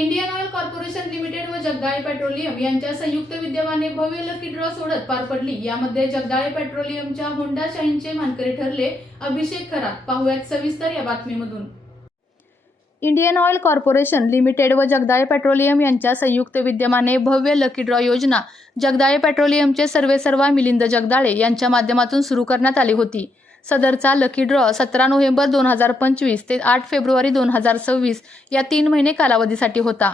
Indian oil corporation limited व Jagdale petroleum यांच्या संयुक्त विद्यमाने भव्य लकी ड्रॉ सोडत पार पडली। यामध्ये जगदाळे पेट्रोलियमच्या होंडा शाईनचे मानकरी ठरले अभिषेक खरात। पाहुयात सविस्तर या बातमीमधून। इंडियन ऑइल कॉर्पोरेशन लिमिटेड व जगदाळे पेट्रोलियम यांच्या संयुक्त विद्यमाने भव्य लकी ड्रॉ योजना जगदाळे पेट्रोलियमचे सर्वेसर्वा मिलिंद जगदाळे यांच्या माध्यमातून सुरू करण्यात आली होती। सदरचा लकी ड्रॉ 17 नोव्हेंबर 2025 ते 8 फेब्रुवारी 2026 या 3 महिने कालावधीसाठी होता।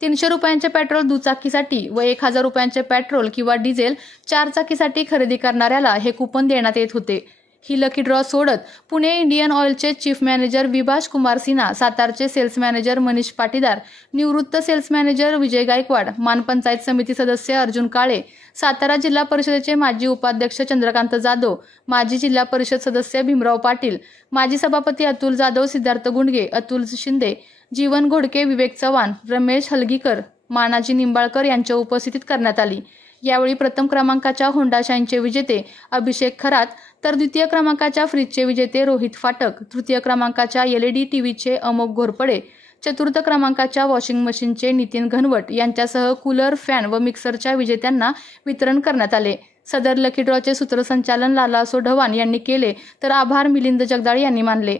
300 रुपयांचे पेट्रोल दुचाकीसाठी व 1000 रुपयांचे पेट्रोल किंवा डिझेल 4 चाकीसाठी खरेदी करणाऱ्याला हे कूपन देण्यात येत होते। ही लकी ड्रॉ सोडत पुणे इंडियन ऑइलचे चीफ मॅनेजर विभाष कुमार सिन्हा, सातारचे सेल्स मॅनेजर मनीष पाटीदार, निवृत्त सेल्स मॅनेजर विजय गायकवाड, मानपंचायत समिती सदस्य अर्जुन काळे, सातारा जिल्हा परिषदेचे माजी उपाध्यक्ष चंद्रकांत जाधव, माजी जिल्हा परिषद सदस्य भीमराव पाटील, माजी सभापती अतुल जाधव, सिद्धार्थ गुंडगे, अतुल शिंदे, जीवन घोडके, विवेक चव्हाण, रमेश हलगीकर, मानाजी निंबाळकर यांच्या उपस्थितीत करण्यात आली। यावेळी प्रथम क्रमांकाच्या होंडा शाईनचे विजेते अभिषेक खरात, तर द्वितीय क्रमांकाच्या फ्रीजचे विजेते रोहित फाटक, तृतीय क्रमांकाच्या LED टीव्हीचे अमोक घोरपडे, चतुर्थ क्रमांकाच्या वॉशिंग मशीनचे नितीन घनवट यांच्यासह कूलर, फॅन व मिक्सरच्या विजेत्यांना वितरण करण्यात आले। सदर लकी ड्रॉचे सूत्रसंचालन लालासो ढवाण यांनी केले, तर आभार मिलिंद जगदाळे यांनी मानले।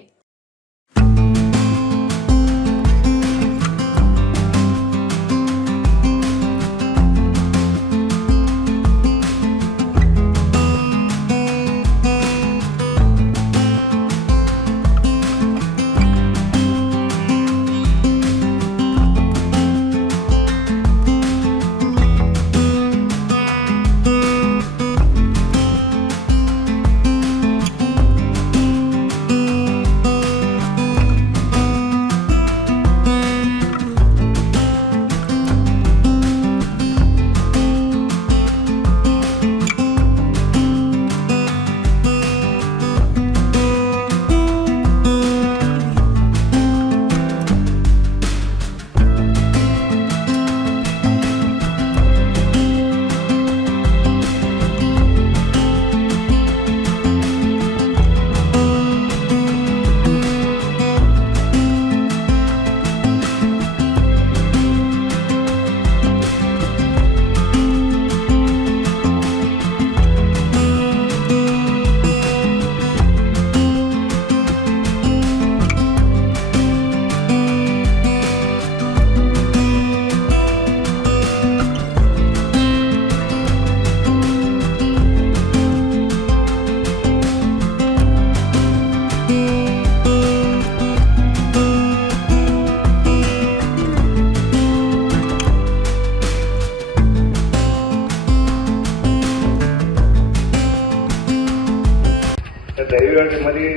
दैवगडमध्ये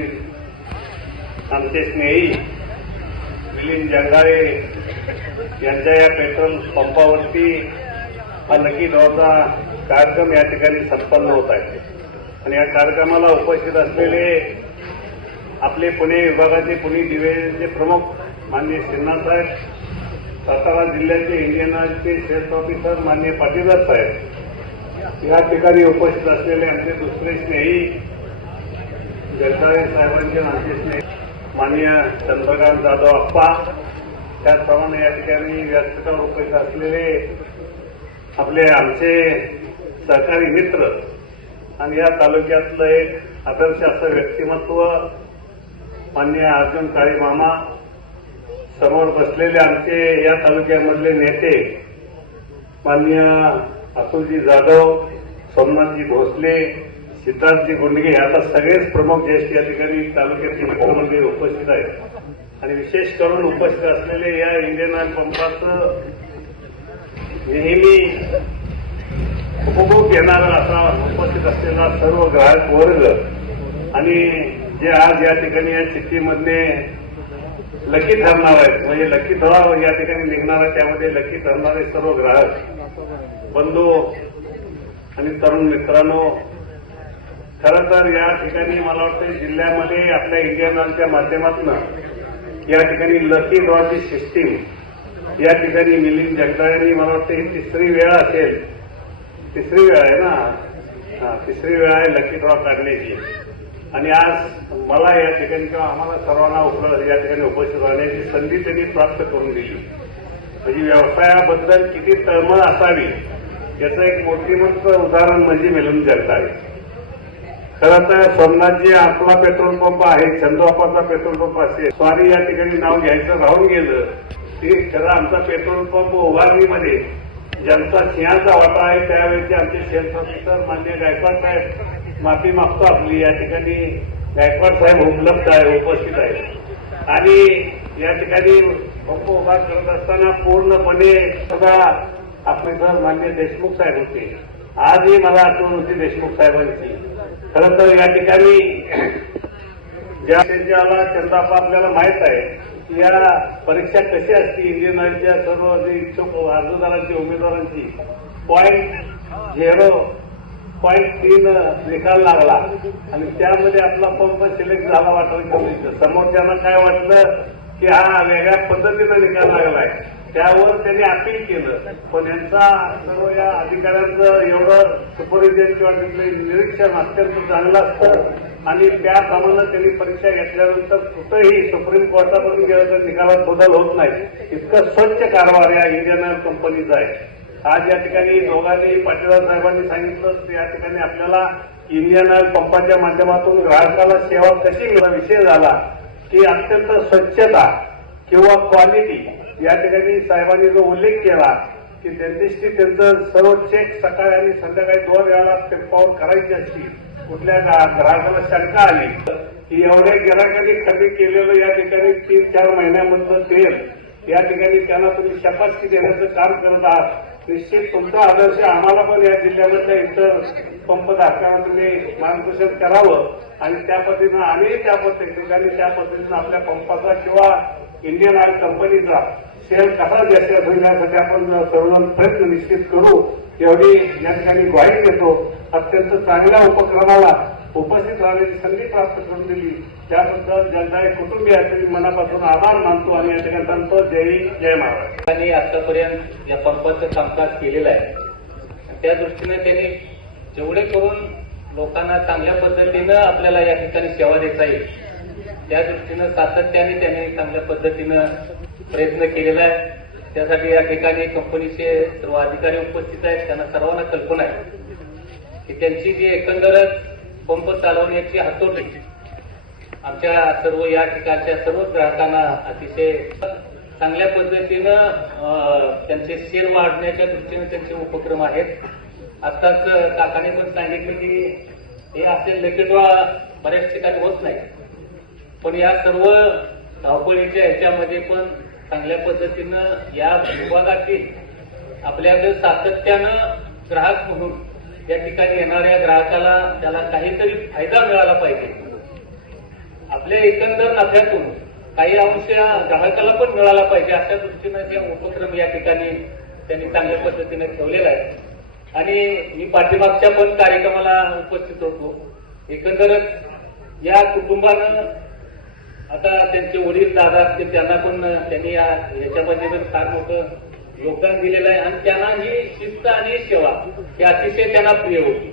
आमचे स्नेही मिलिंद जगदाळे यांच्या या पेट्रोल पंपावरती हा लकी ड्रॉचा कार्यक्रम या ठिकाणी संपन्न होत आहे। आणि या कार्यक्रमाला उपस्थित असलेले आपले पुणे विभागाचे पुणे डिव्हिजनचे प्रमुख माननीय सिन्हा साहेब, सातारा जिल्ह्याचे इंडियन ऑइलचे सेल्स ऑफिसर माननीय पाटीदार साहेब, या ठिकाणी उपस्थित असलेले आमचे दुसरे स्नेही जगदाळे साहेबांचे आमचे स्नेही माननीय चंद्रकांत जाधव अप्पा, त्याचप्रमाणे या ठिकाणी व्यासपीठावर उपस्थित असलेले आपले आमचे सहकारी मित्र आणि या तालुक्यातलं एक आदर्श असं व्यक्तिमत्व माननीय अर्जुन काळे मामा, समोर बसलेले आमचे या तालुक्यामधले नेते माननीय अतुलजी जाधव, सोमनाथजी भोसले, सिद्धार्थजी गुंडगे, आता सगळेच प्रमुख ज्येष्ठ या ठिकाणी तालुक्यातील मित्रमंडळी उपस्थित आहेत। आणि विशेष करून उपस्थित असलेले या इंडियन ऑइल पंपाचं नेहमी उपभोग घेणारा असा उपस्थित असलेला सर्व ग्राहक वर्ग आणि जे आज या ठिकाणी या चिठ्ठीमधले लकी ठरणार आहेत, म्हणजे लकी ड्रॉ या ठिकाणी निघणार आहे, त्यामध्ये लकी ठरणारे सर्व ग्राहक बंधू आणि तरुण मित्रांनो, खरं तर या ठिकाणी मला वाटतं जिल्ह्यामध्ये आपल्या इंडियन ऑइलच्या माध्यमातून या ठिकाणी लकी ड्रॉची सिस्टीम या ठिकाणी मिलिंद जगदाळेंनी मला वाटतं ही तिसरी वेळ असेल, तिसरी वेळ आहे ना, तिसरी वेळ आहे लकी ड्रॉ काढण्याची। आणि आज मला या ठिकाणी किंवा आम्हाला सर्वांना या ठिकाणी उपस्थित राहण्याची संधी त्यांनी प्राप्त करून दिली। म्हणजे व्यवसायाबद्दल किती तळमळ असावी याचं एक मोठीमंत उदाहरण म्हणजे मिलिंद जगदाळे. खरं तर सोमनाथजी आपला पेट्रोल पंप आहे, चंद्रबापाचा पेट्रोल पंप असेल, स्वारी या ठिकाणी नाव घ्यायचं राहून गेलं. ते खरं आमचा पेट्रोल पंप उभारणीमध्ये ज्यांचा सिंहाचा वाटा आहे त्यावेळेचे आमचे सेल्स ऑफिसर माननीय गायकवाड साहेब, माफी मागतो आपली, या ठिकाणी गायकवाड साहेब उपलब्ध आहे, उपस्थित आहे. आणि या ठिकाणी पंप उभा करत असताना पूर्णपणे सुद्धा आपले सर माननीय देशमुख साहेब होते. आजही मला आठवण होती देशमुख साहेबांची. खरं तर या ठिकाणी ज्या त्यांच्याला चंदापा आपल्याला माहित आहे की या परीक्षा कशी असते इंडियन ऑइलच्या सर्व जे इच्छुक अर्जदारांची उमेदवारांची 0.3 निकाल लागला आणि त्यामध्ये आपला पंप सिलेक्ट झाला वाटलं. समोरच्यांना काय वाटलं की हा वेगळ्या पद्धतीनं निकाल लागलाय, त्यावर त्यांनी अपील केलं. पण यांचा सर्व या अधिकाऱ्यांचं एवढं सुपरविजन किंवा तिथलं निरीक्षण अत्यंत चांगलं असतं आणि त्याप्रमाणे त्यांनी परीक्षा घेतल्यानंतर कुठंही सुप्रीम कोर्टापर्यंत गेलं तर निकालात बदल होत नाही. इतकं स्वच्छ कारभार या इंडियन ऑइल कंपनीचा आहे. आज या ठिकाणी दोघांनी पाटीलराव साहेबांनी सांगितलं या ठिकाणी आपल्याला इंडियन ऑइल पंपाच्या माध्यमातून ग्राहकाला सेवा कशी मिळाला विषय झाला की अत्यंत स्वच्छता किंवा क्वालिटी या ठिकाणी साहेबांनी जो उल्लेख केला की त्यांच्याशी त्यांचं सर्व चेक सकाळी आणि संध्याकाळी 2 वेळाला पंपावर करायची असती. कुठल्या ग्राहकाला शंका आली की एवढ्या गिरायकांनी खरेदी केलेलं या ठिकाणी 3-4 महिन्यामधलं तेल या ठिकाणी त्यांना तुम्ही शाबासकी देण्याचं काम करत आहात. निश्चित तुमचा आदर्श आम्हाला पण या जिल्ह्यामधल्या इतर पंपधारकांना तुम्ही मार्गदर्शन करावं आणि त्या पद्धतीनं आम्ही त्या ठिकाणी त्या पद्धतीनं आपल्या पंपाचा किंवा इंडियन ऑइल कंपनीचा शेअर कसा जास्त होण्यासाठी आपण सर्वजण प्रयत्न निश्चित करू एवढी या ठिकाणी ग्वाही देतो. अत्यंत चांगल्या उपक्रमाला उपस्थित राहण्याची संधी प्राप्त करून दिली त्याबद्दल जगदाळे कुटुंबियांचे मनापासून आभार मानतो आणि या ठिकाणी सांगतो जय हिंद जय महाराष्ट्र. त्यांनी आतापर्यंत या पंपाचं कामकाज केलेलं आहे. त्या दृष्टीने त्यांनी जेवढे करून लोकांना चांगल्या पद्धतीनं आपल्याला या ठिकाणी सेवा देता येईल त्या दृष्टीनं सातत्याने त्यांनी चांगल्या पद्धतीनं प्रयत्न केलेला आहे. त्यासाठी या ठिकाणी कंपनीचे सर्व अधिकारी उपस्थित आहेत. त्यांना सर्वांना कल्पना आहे की त्यांची जी एकंदरच पंप चालवण्याची हातोटी आमच्या सर्व या ठिकाणच्या सर्व ग्राहकांना अतिशय चांगल्या पद्धतीनं त्यांचे शेअर वाढण्याच्या दृष्टीने त्यांचे उपक्रम आहेत. आताच काकाने पण सांगितलं की हे असे लकीड्रॉ बऱ्याच ठिकाणी होत नाही, पण या सर्व धावपळीच्या ह्याच्यामध्ये पण चांगल्या पद्धतीनं या विभागातील आपल्याकडे सातत्यानं ग्राहक म्हणून या ठिकाणी येणाऱ्या ग्राहकाला त्याला काहीतरी फायदा मिळाला पाहिजे. आपल्या एकंदर नफ्यातून काही अंश ग्राहकाला पण मिळाला पाहिजे अशा दृष्टीनं हे उपक्रम या ठिकाणी त्यांनी चांगल्या पद्धतीने ठेवलेला आहे. आणि मी पाठीमागच्या पण कार्यक्रमाला उपस्थित होतो. एकंदरच या कुटुंबानं आता त्यांचे वडील दादा असतील त्यांना पण त्यांनी याच्यामध्ये पण फार मोठं योगदान दिलेलं आहे आणि त्यांना ही शिस्त आणि सेवा ही अतिशय त्यांना प्रिय होती.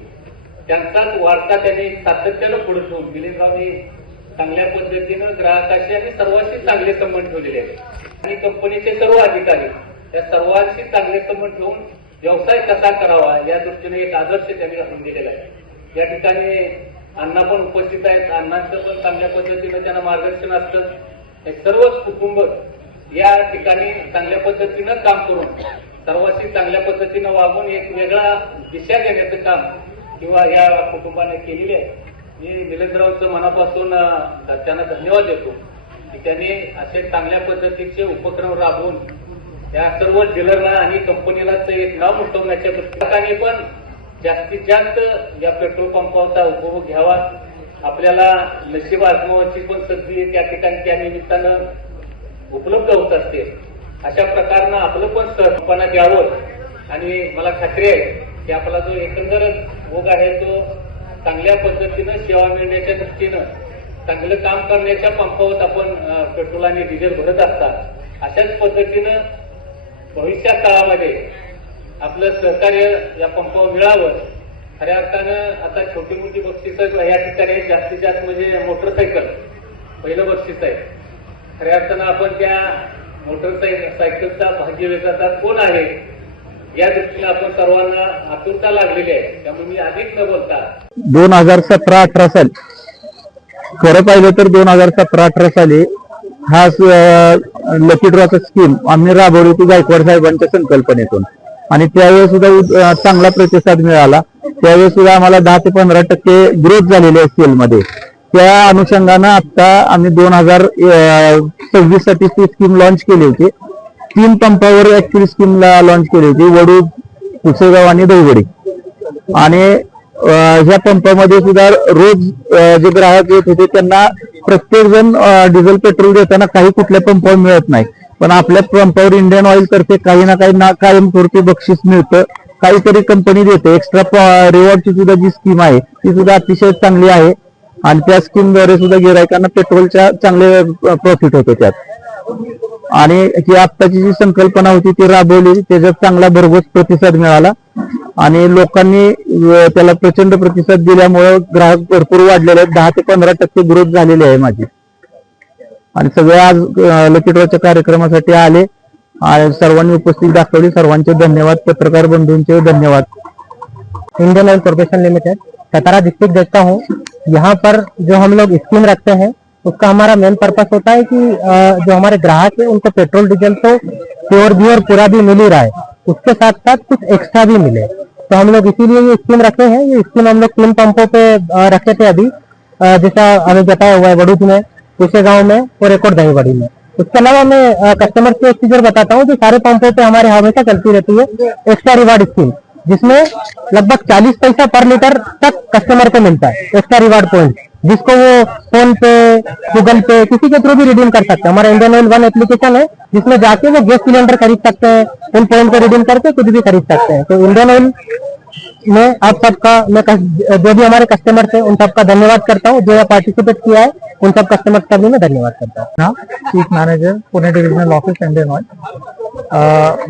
त्यांचाच वारसा त्यांनी सातत्यानं पुढे ठेवून मिलिंदरावनी चांगल्या पद्धतीनं ग्राहकाशी आणि सर्वांशी चांगले संबंध ठेवलेले आहेत आणि कंपनीचे सर्व अधिकारी या सर्वांशी चांगले संबंध ठेवून व्यवसाय कसा करावा या दृष्टीने एक आदर्श त्यांनी घालून दिलेला आहे. या ठिकाणी अण्णा पण उपस्थित आहेत. अण्णांचं पण चांगल्या पद्धतीनं त्यांना मार्गदर्शन असतं. हे सर्वच कुटुंब या ठिकाणी चांगल्या पद्धतीनं काम करून सर्वांशी चांगल्या पद्धतीनं वागून एक वेगळा दिशा देण्याचं काम किंवा या कुटुंबाने केलेले आहे. मी मिलिंदरावचं मनापासून त्यांना धन्यवाद देतो की त्यांनी असे चांगल्या पद्धतीचे उपक्रम राबवून या सर्व डीलरला आणि कंपनीलाच एक नाव उठवण्याच्या दृष्टीने पण जास्तीत जास्त या पेट्रोल पंपाचा उपभोग घ्यावा. आपल्याला नशीब आजमावाची पण संधी त्या ठिकाणी त्या निमित्तानं उपलब्ध होत असते. अशा प्रकारनं आपलं पण सहपणा द्यावं आणि मला खात्री आहे की आपला जो एकंदरच भोग आहे तो चांगल्या पद्धतीनं सेवा मिळण्याच्या दृष्टीनं चांगलं काम करण्याच्या पंपावर आपण पेट्रोल आणि डिझेल भरत असतात. अशाच पद्धतीनं भविष्यात काळामध्ये आपलं सहकार्य या पंपावर मिळावं. खऱ्या अर्थानं आता छोटी मोठी बक्षिसं या ठिकाणी जास्तीत जास्त म्हणजे मोटरसायकल पहिलं बक्षीस आहे. खऱ्या अर्थानं आपण त्या मोटरसायकलचा भाग्यविधाता कोण आहे या दृष्टीने आपण सर्वांना आतुरता लागलेली आहे. त्यामुळे मी अधिक न बोलता 2017-18 साली खरं पाहिलं तर 2017-18 साली हा लकी ड्रॉचा स्कीम आम्ही राबवली होती गायकवाड साहेबांच्या संकल्पनेतून आणि त्यावेळेस सुद्धा चांगला प्रतिसाद मिळाला. त्यावेळेस सुद्धा आम्हाला 10 ते 15% ग्रोथ झालेली आहे सेलमध्ये. त्या अनुषंगानं आता आम्ही 2026 साठी ती स्कीम लॉन्च केली होती. 3 पंपावर ऍक्च्युअली स्कीमला लॉन्च केली होती, वडूज, पुसेगाव आणि दहिवडी. आणि ह्या पंपामध्ये सुद्धा रोज जे ग्राहक येत होते त्यांना प्रत्येक जण डिझेल पेट्रोल देताना काही कुठल्या पंपावर मिळत नाही, पण आपल्या पंपावर इंडियन ऑइल तर्फे काही ना काही कायमस्वरूपी बक्षीस मिळतं, काहीतरी कंपनी देते. एक्स्ट्रा रिवॉर्डची सुद्धा जी स्कीम आहे ती सुद्धा अतिशय चांगली आहे आणि त्या स्कीमद्वारे सुद्धा गिरायकांना पेट्रोलच्या चांगले प्रॉफिट होते त्यात. आणि ही आत्ताची जी संकल्पना होती ती राबवली, त्याच्यात चांगला भरघोस प्रतिसाद मिळाला आणि लोकांनी त्याला प्रचंड प्रतिसाद दिल्यामुळे ग्राहक भरपूर वाढलेले आहेत. 10 ते 15% ग्रोथ झालेली आहे माझी. आणि सगळे आज लकी ड्रॉच्या कार्यक्रमासाठी आले आणि सर्वांनी उपस्थित दाखवली. सर्वांचे धन्यवाद. पत्रकार बंधूंचे धन्यवाद. इंडियन ऑयल कॉर्पोरेशन लिमिटेड सतारा डिस्ट्रिक्ट देखता हूँ। यहाँ पर जो हम लोग स्कीम रखते हैं उसका हमारा मेन पर्पस होता है कि जो हमारे ग्राहक है उनको पेट्रोल डीजल तो प्योर भी और पूरा भी मिल ही रहा है, उसके साथ साथ कुछ एक्स्ट्रा भी मिले। तो हम लोग इसीलिए ये स्कीम रखे हैं। ये स्कीम हम लोग 3 पंपों पे रखे थे अभी, जैसा हमें बताया हुआ है, वडूज में, पुसेगांव में और एक और दहीवड़ी में। उसके अलावा मैं कस्टमर को एक चीज और बताता हूँ, जो सारे पंपों पे हमारे हमेशा चलती रहती है एक्स्ट्रा रिवार्ड स्कीम, जिसमें लगभग 40 पैसा पर लीटर तक कस्टमर को मिलता है एक्स्ट्रा रिवार्ड पॉइंट, जिसको वो फोन पे, गूगल पे, किसी के थ्रू भी रिडीम कर सकते हैं। हमारा इंडियन ऑयल वन एप्लीकेशन है जिसमें जाके वो गैस सिलेंडर खरीद सकते हैं, उन पॉइंट को रिडीम करके कुछ भी खरीद सकते हैं। तो इंडियन ऑयल में आप सबका, मैं जो भी हमारे कस्टमर थे उन सबका धन्यवाद करता हूँ। जो यहाँ पार्टिसिपेट किया है उन सब कस्टमर का भी मैं धन्यवाद करता हूँ। Chief manager Pune divisional office Indian oil.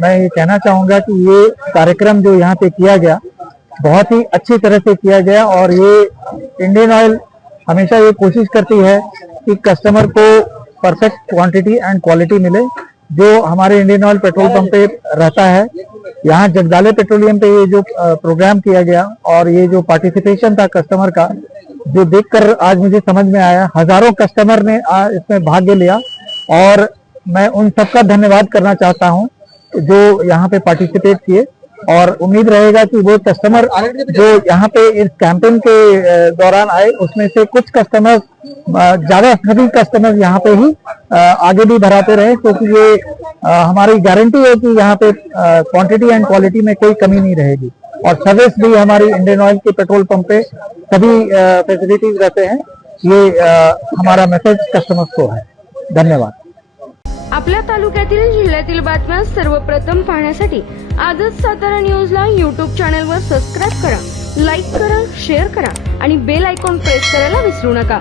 मैं ये कहना चाहूंगा कि ये कार्यक्रम जो यहाँ पे किया गया बहुत ही अच्छी तरह से किया गया और ये इंडियन ऑयल हमेशा ये कोशिश करती है कि कस्टमर को परफेक्ट क्वांटिटी एंड क्वालिटी मिले। जो हमारे इंडियन ऑयल पेट्रोल पंप पे रहता है, यहाँ जगदाले पेट्रोलियम पे ये जो प्रोग्राम किया गया और ये जो पार्टिसिपेशन था कस्टमर का, जो देखकर आज मुझे समझ में आया, हजारों कस्टमर ने इसमें भाग लिया और मैं उन सबका धन्यवाद करना चाहता हूँ जो यहाँ पे पार्टिसिपेट किए। और उम्मीद रहेगा कि वो कस्टमर जो यहाँ पे इस कैंपेन के दौरान आए उसमें से कुछ कस्टमर, ज्यादा सभी कस्टमर यहाँ पे ही आगे भी बढ़ाते रहे, क्योंकि ये हमारी गारंटी है कि यहाँ पे क्वांटिटी एंड क्वालिटी में कोई कमी नहीं रहेगी। और सर्विस भी हमारी इंडियन ऑयल के पेट्रोल पंप पे सभी फैसिलिटीज रहते हैं। ये हमारा मैसेज कस्टमर्स को है। धन्यवाद। आपल्या तालुक्यातील जिल्ह्यातील बातम्या सर्वप्रथम पाहण्यासाठी आजच सातारा न्यूजला YouTube चॅनलवर सबस्क्राईब करा, लाईक करा, शेअर करा आणि बेल आयकॉन प्रेस करायला विसरू नका।